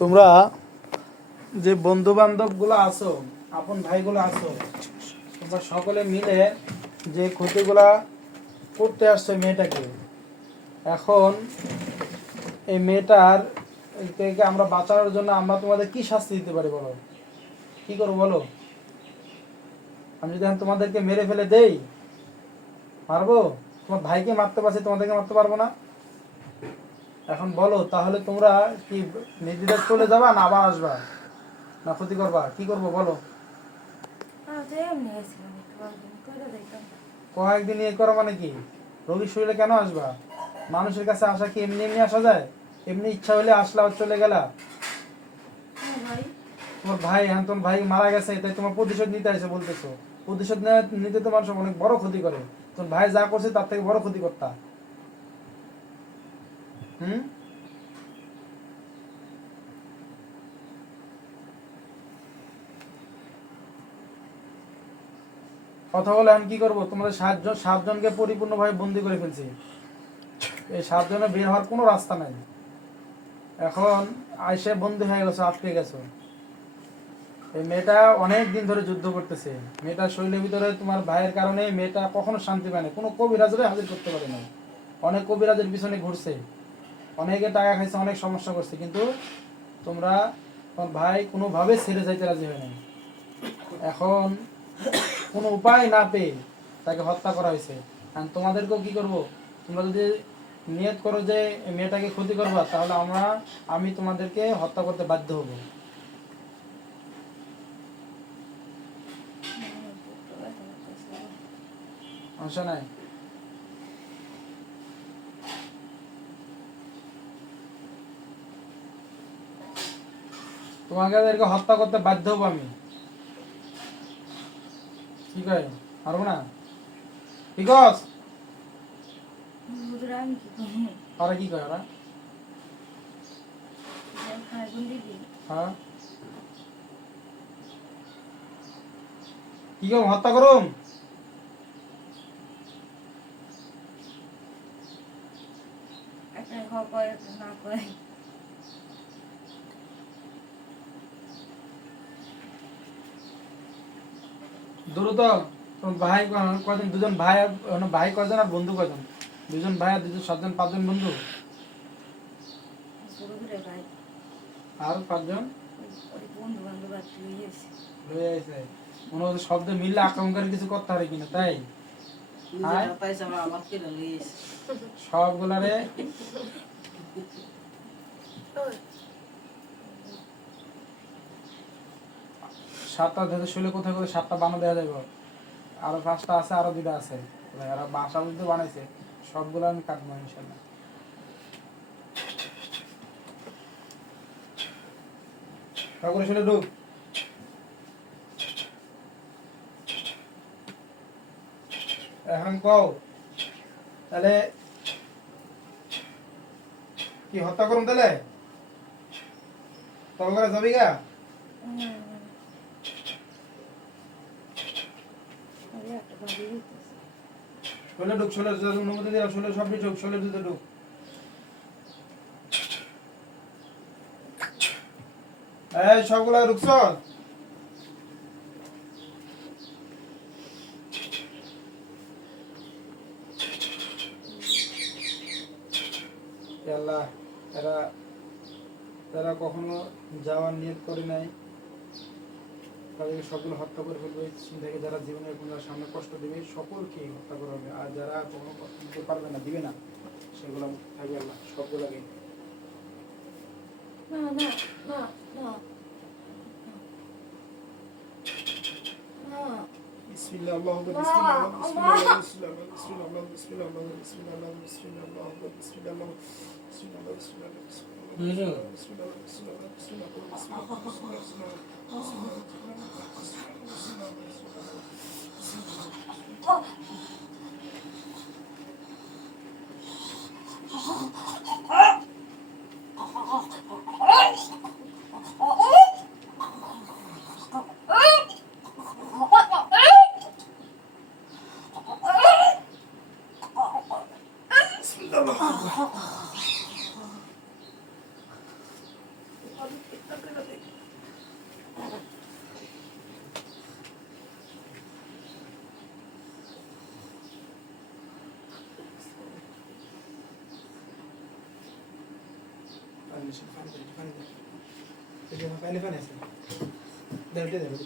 তোমরা যে বন্ধু বান্ধবগুলো আছো, আপন ভাইগুলো আছো, তোমরা সকলে মিলে যে ক্ষতিগুলা করতে আসছো মেয়েটাকে, এখন এই মেয়েটার থেকে আমরা বাঁচানোর জন্য আমরা তোমাদের কি শাস্তি দিতে পারি বলো? কি করবো বলো? আমি যদি এখন তোমাদেরকে মেরে ফেলে দেই, মারবো? তোমার ভাইকে মারতে পারছি, তোমাদেরকে মারতে পারবো না? এখন বলো তাহলে তোমরা কি নির্দ্বিধায় চলে যাবা না আবার আসবা না ক্ষতি করবা? কি করবো বলো? কয়েকদিন ইয়ে করো মানে কি? রোগীর শরীরে কেন আসবা? মানুষের কাছে আসা কি এমনি এমনি আসা যায়? এমনি ইচ্ছা হলে আসলা আর চলে গেলা? তোমার ভাই, হ্যাঁ তোমার ভাই মারা গেছে, তাই তোমার প্রতিশোধ নিতে আসে বলতেছো। প্রতিশোধ নিতে তো মানুষ অনেক বড় ক্ষতি করে। তোমার ভাই যা করছে তার থেকে বড় ক্ষতি করতা। হুম, কথা বলে আমি কি করবো? তোমাদের সাতজনকে পরিপূর্ণভাবে বন্দি করে ফেলছি। এই সাতজনে বের হওয়ার কোনো রাস্তা নাই। এখন আইসে বন্দি হয়ে গেছো, আটকে গেছো। এই মেয়েটা অনেক দিন ধরে যুদ্ধ করতেছে। মেয়েটার শরীরের ভিতরে তোমার ভাইয়ের কারণে মেয়েটা কখনো শান্তি পায় না, কোনো কবিরাজরে হাজির করতে পারে না। অনেক কবিরাজের পিছনে ঘুরছে, অনেকে টাকা খাইছে, অনেক সমস্যা করছে, কিন্তু তোমরা, তোমার ভাই কোনোভাবে ছেড়ে যাইতে রাজি হয় নাই। এখন কোনো উপায় না পেয়ে তাকে হত্যা করা হয়েছে। আর তোমাদেরকেও কি করব? তোমরা যদি নিয়ত করো যে মেয়েটাকে ক্ষতি করবা, তাহলে আমি তোমাদেরকে হত্যা করতে বাধ্য হব। সমস্যা নাই। তোমাদেরকে হত্যা করতে বাধ্য হবো আমি। কি কয়? পারবো না? ঠিক আছে, ওরা কি কয়? ওরা হ্যাঁ কি করুম? হত্যা করুম? দ্রুত। তোমার ভাই কয়জন? দুজন ভাই। ভাই কয়জন আর বন্ধু কয়জন? দুজন ভাই আর দুজন, সাতজন, পাঁচজন বন্ধু আর পাঁচজন লয়ে আইছে। মনে হচ্ছে শব্দ মিললে আক্রমণকারী কিছু করতে পারে কিনা, তাই সবগুলারে সাতটা ধরে শুলে কোথায় কোথায় সাতটা বানো দেওয়া যাবে। আরো পাঁচটা আছে, আরো দুটা আছে, আর বাসা বুঝতে বানাইছে। সবগুলো আমি কাটবো ইনশাল্লাহ। ঠাকুর শুলে ঢুক। এখন কও তাহলে কি হত্যা করুন? তাহলে তবে করে যাবি গা? শোলে ঢুক, শোলে অনুমতি দিলাম, শোলে সব ঢুক, শোলে দুটো ঢুক। এই সবগুলা ঢুকছ? আল্লাহ, এরা তারা কখনো যাওয়ার নিয়ত করে নাই, তাদেরকে সবগুলো হত্যা করে ফেলবে। দেখে যারা জীবনের কোনো সামনে কষ্ট দেবে সকলকে হত্যা করা হবে, আর যারা কখনো কষ্ট দিতে পারবে না, দিবে না, সেগুলো থাকবে আল্লাহ সবগুলোকে। বিসমিল্লাহ, আল্লাহু আকবার, বিসমিল্লাহ, বিসমিল্লাহ, বিসমিল্লাহ, বিসমিল্লাহ, বিসমিল্লাহ, বিসমিল্লাহ, বিসমিল্লাহ, আল্লাহু আকবার, বিসমিল্লাহ, বিসমিল্লাহ, বিসমিল্লাহ, পানি পানি আছে দেড়টে দেড়